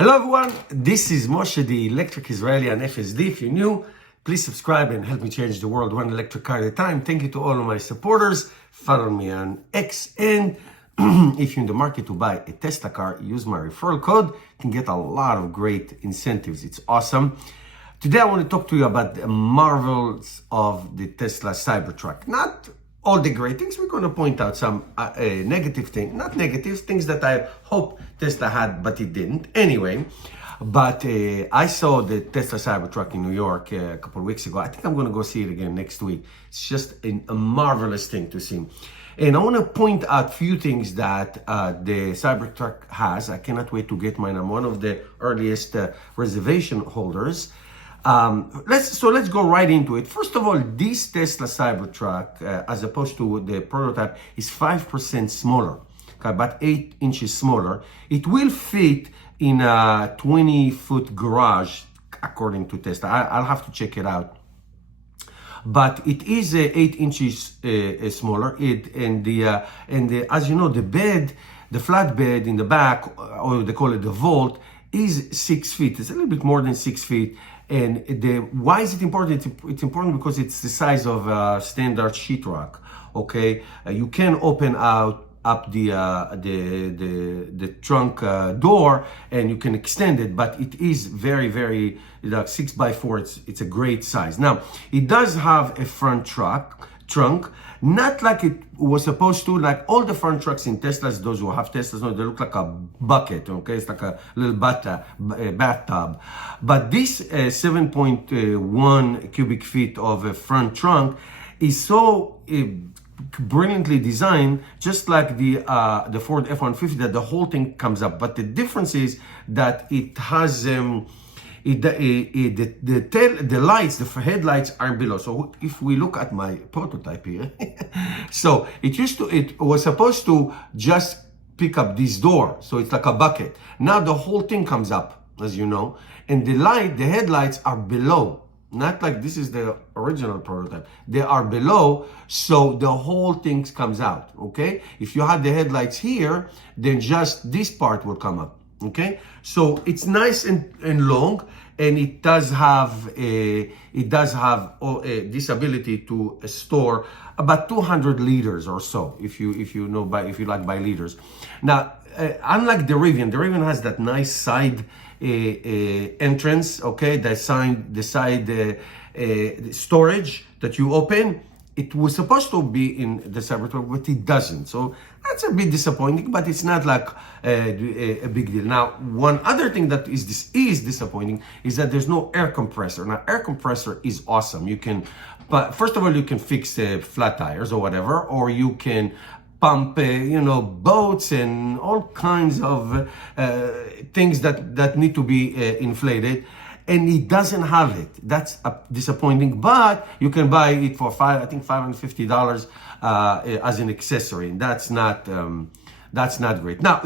Hello everyone, this is Moshe, the Electric Israeli on FSD. If you're new, please subscribe and help me change the world one electric car at a time. Thank you to all of my supporters. Follow me on X, and if you're in the market to buy a Tesla car, use my referral code. You can get a lot of great incentives. It's awesome. Today I want to talk to you about the marvels of the Tesla Cybertruck. Not all the great things. We're going to point out some negative things, not negative things that I hope Tesla had, but it didn't. Anyway, but I saw the Tesla Cybertruck in New York a couple of weeks ago. I think I'm going to go see it again next week. It's just a marvelous thing to see. And I want to point out a few things that the Cybertruck has. I cannot wait to get mine. I'm one of the earliest reservation holders. Let's go right into it. First of all, this Tesla Cybertruck, as opposed to the prototype, is 5% smaller, okay, about 8 inches smaller. It will fit in a 20-foot garage, according to Tesla. I'll have to check it out. But it is 8 inches smaller. As you know, the bed, the flat bed in the back, or they call it the vault, is 6 feet. It's a little bit more than 6 feet. And why is it important? It's important because it's the size of a standard sheetrock. Okay, you can open up the trunk door and you can extend it, but it is very 6x4. It's a great size. Now it does have a front trunk, not like it was supposed to. Like all the front trucks in Teslas, those who have Teslas know, they look like a bucket. Okay, it's like a little bathtub. But this 7.1 cubic feet of a front trunk is so brilliantly designed, just like the Ford F-150, that the whole thing comes up. But the difference is that it has the lights, the headlights are below. So if we look at my prototype here, so it was supposed to just pick up this door. So it's like a bucket. Now the whole thing comes up, as you know, and the headlights are below. Not like this is the original prototype. They are below, so the whole thing comes out, okay? If you had the headlights here, then just this part will come up, okay? So it's nice and long, and it does have this ability to store about 200 liters or so, if you like by liters. Now, unlike the Rivian has that nice side entrance, okay, the side storage that you open. It was supposed to be in the Cybertruck, but it doesn't. So that's a bit disappointing, but it's not like a big deal. Now, one other thing that is disappointing is that there's no air compressor. Now, air compressor is awesome. But first of all, you can fix flat tires or whatever, or you can pump, boats and all kinds of things that need to be inflated, and it doesn't have it. That's disappointing. But you can buy it for $550 as an accessory, and that's not great. Now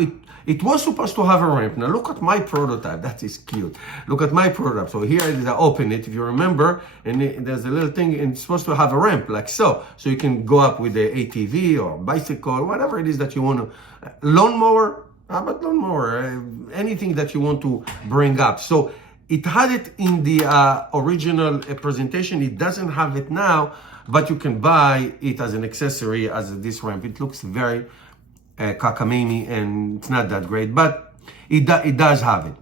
it was supposed to have a ramp. Now look at my prototype. That is cute. Look at my prototype. So here it is. I open it, if you remember, and there's a little thing, and it's supposed to have a ramp like so. So you can go up with the ATV or bicycle or whatever it is that you want to. Lawnmower, anything that you want to bring up. So it had it in the original presentation. It doesn't have it now, but you can buy it as an accessory, as this ramp. It looks very cockamamie, and it's not that great, but it does have it.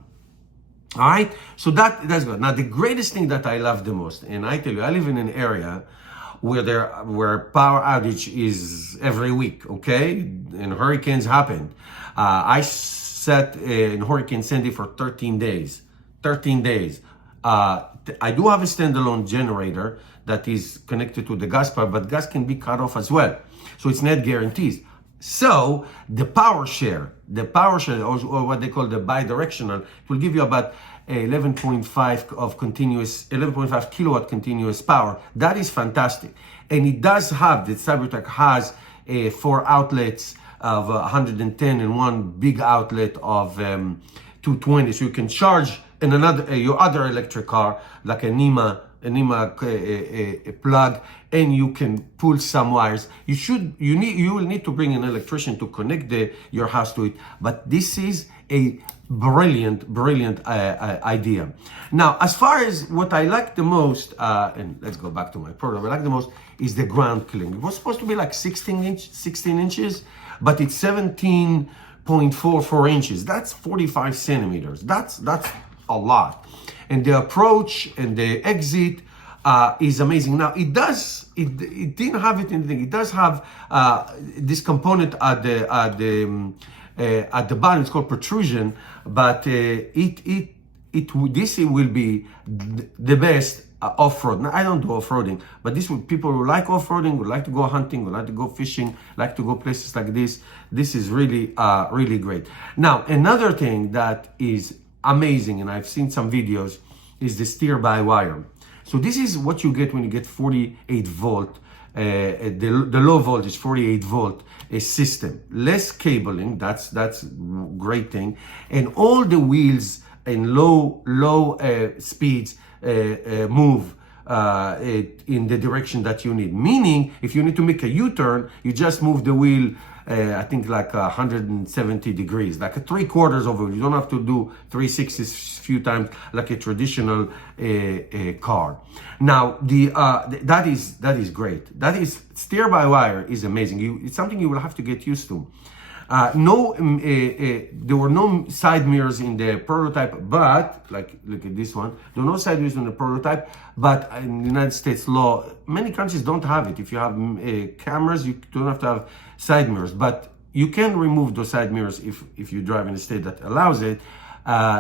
All right, so that's good. Now the greatest thing that I love the most, and I tell you, I live in an area where power outage is every week, okay, and hurricanes happen. I sat in Hurricane Sandy for 13 days. I do have a standalone generator that is connected to the gas pipe, but gas can be cut off as well, so it's not guaranteed. So the power share, or what they call the bidirectional, will give you about 11.5 kilowatt continuous power. That is fantastic. And it does have, the Cybertruck has 4 outlets of 110 and one big outlet of 220. So you can charge in your other electric car, like a NEMA plug, and you can pull some wires. You will need to bring an electrician to connect your house to it, but this is a brilliant idea. Now, as far as what I like the most, and let's go back to my program, I like the most is the ground clearing. It was supposed to be like 16 inches, but it's 17.44 inches. That's 45 centimeters. That's a lot. And the approach and the exit is amazing. Now it didn't have it in the thing. It does have this component at the bottom. It's called protrusion, but this will be the best off-road. Now, I don't do off-roading, but this would people who like off-roading, would like to go hunting, would like to go fishing, like to go places like this. This is really really great. Now another thing that is amazing, and I've seen some videos, is the steer-by-wire. So this is what you get when you get 48 volt, the low voltage 48 volt system. Less cabling, that's great thing, and all the wheels in low speeds move in the direction that you need. Meaning, if you need to make a U-turn, you just move the wheel. I think like 170 degrees, like a 3/4 of it. You don't have to do 360 few times like a traditional car. Now that is great. That is steer-by-wire is amazing. It's something you will have to get used to. There were no side mirrors in the prototype, but like look at this one. There were no side mirrors in the prototype, but in the United States law, many countries don't have it. If you have cameras, you don't have to have side mirrors, but you can remove those side mirrors if you drive in a state that allows it.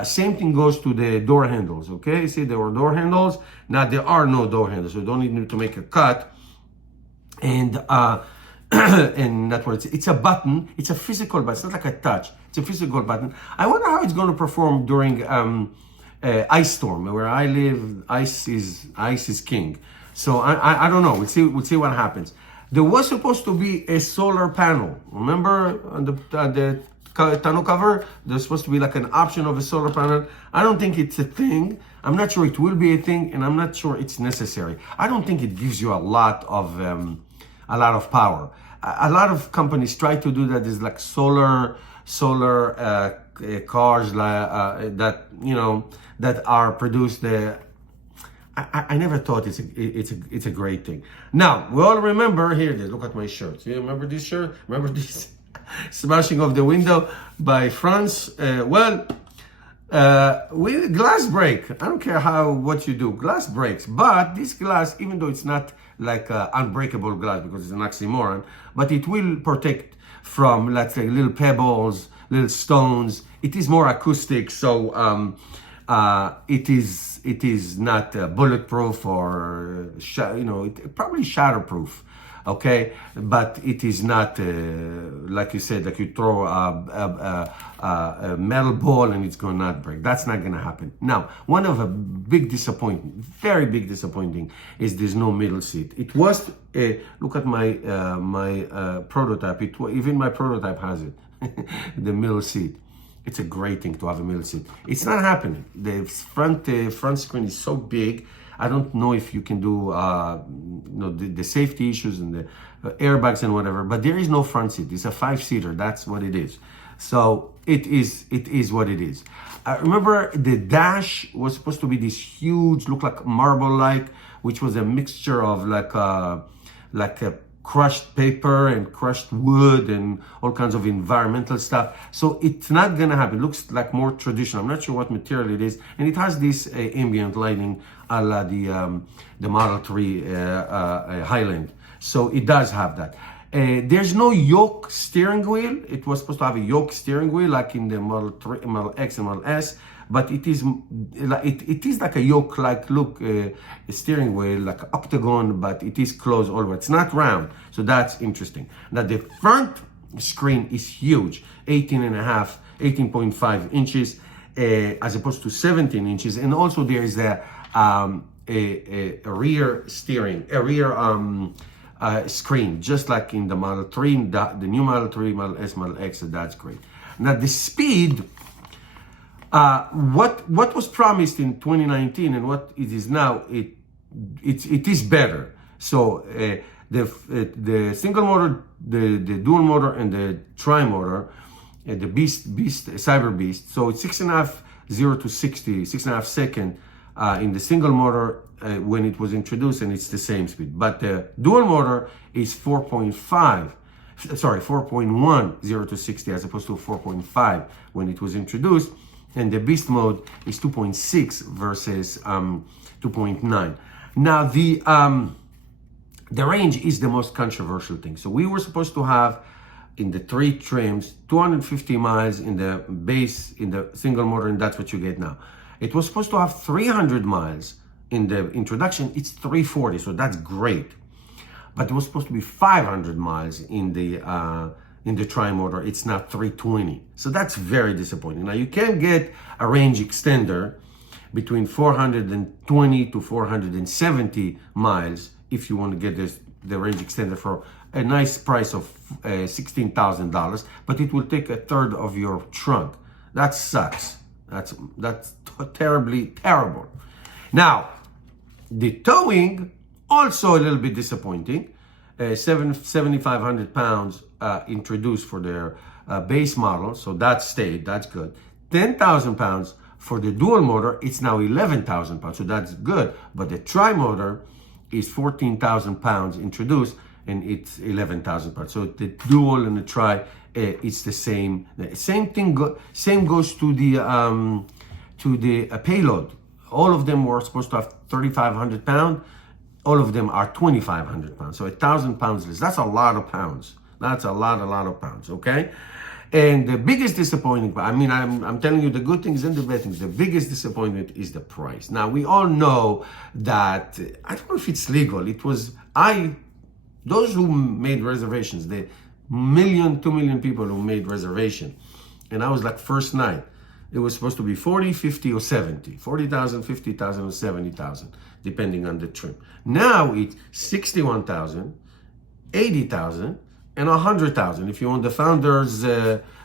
Same thing goes to the door handles. Okay, see, there were door handles. Now there are no door handles, so you don't need to make a cut. And and that's what it's a button. It's a physical button. It's not like a touch. It's a physical button. I wonder how it's going to perform during ice storm. Where I live, ice is king. So I don't know. We'll see what happens. There was supposed to be a solar panel. Remember on the tonneau cover, there's supposed to be like an option of a solar panel. I don't think it's a thing. I'm not sure it will be a thing, and I'm not sure it's necessary. I don't think it gives you a lot of power. A lot of companies try to do that. There's like solar cars that that are produced. I never thought it's a great thing. Now we all remember here. Look at my shirt. You remember this shirt? Remember this? Smashing of the window by France. Glass break. I don't care what you do, glass breaks. But this glass, even though it's not like unbreakable glass because it's an oxymoron, but it will protect from, let's say, little pebbles, little stones. It is more acoustic, so it is not bulletproof or probably shatterproof. Okay, but it is not like you said, like you throw a metal ball and it's going to not break. That's not going to happen. Now, one of a big disappointment, very big disappointing, is there's no middle seat. It was look at my prototype. Even my prototype has it, the middle seat. It's a great thing to have a middle seat. It's not happening. The front screen is so big. I don't know if you can do the safety issues and the airbags and whatever, but there is no front seat. It's a 5-seater. That's what it is. So it is what it is. Remember, the dash was supposed to be this huge, look like marble-like, which was a mixture of like a crushed paper and crushed wood and all kinds of environmental stuff. So it's not gonna happen. It looks like more traditional. I'm not sure what material it is, and it has this ambient lighting a la the Model 3 Highland. So it does have that. There's no yoke steering wheel. It was supposed to have a yoke steering wheel like in the Model 3, Model X and Model S, but it is like a yoke-like look steering wheel, like an octagon, but it is closed all the way. It's not round, so that's interesting. Now the front screen is huge, 18.5 inches as opposed to 17 inches, and also there is a rear steering, screen, just like in the Model 3, the new Model 3, Model S, Model X. So that's great. Now the speed. What was promised in 2019 and what it is now, it is better. So the single motor, the dual motor, and the tri motor the Cyber Beast. So it's 6.5, 0 to 60, 6.5 second in the single motor when it was introduced, and it's the same speed. But the dual motor is 4.1, 0 to 60, as opposed to 4.5 when it was introduced. And the Beast mode is 2.6 versus 2.9. Now, the range is the most controversial thing. So we were supposed to have, in the 3 trims, 250 miles in the base, in the single motor, and that's what you get now. It was supposed to have 300 miles in the introduction. It's 340, so that's great. But it was supposed to be 500 miles in the tri-motor. It's now 320. So that's very disappointing. Now, you can get a range extender between 420 to 470 miles if you want to get the range extender for a nice price of $16,000, but it will take a third of your trunk. That sucks. That's terribly terrible. Now, the towing, also a little bit disappointing. 7,500 pounds introduced for their base model, so that stayed, that's good. 10,000 pounds for the dual motor, it's now 11,000 pounds, so that's good. But the tri-motor is 14,000 pounds introduced, and it's 11,000 pounds. So the dual and the tri, it's the same. Same thing. Same goes to the payload. All of them were supposed to have 3,500 pounds. All of them are 2,500 pounds. So 1,000 pounds less. That's a lot of pounds. That's a lot of pounds. Okay. And the biggest disappointment, I mean, I'm telling you the good things and the bad things. The biggest disappointment is the price. Now, we all know that, I don't know if it's legal. It was, those who made reservations, the 2 million people who made reservation, and I was like first night, it was supposed to be 40, 50, or 70. 40,000, 50,000, or 70,000, depending on the trim. Now it's 61,000, 80,000, and 100,000. If you want the founder's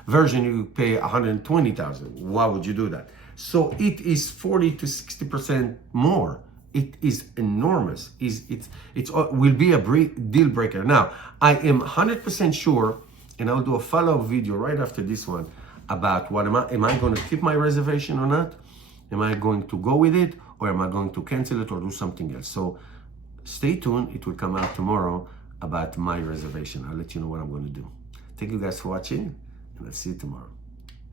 version, you pay 120,000. Why would you do that? So it is 40 to 60% more. It is enormous. It will be a deal breaker. Now, I am 100% sure, and I'll do a follow-up video right after this one about what am I going to keep my reservation or not? Am I going to go with it, or am I going to cancel it or do something else? So stay tuned. It will come out tomorrow about my reservation. I'll let you know what I'm going to do. Thank you guys for watching, and I'll see you tomorrow.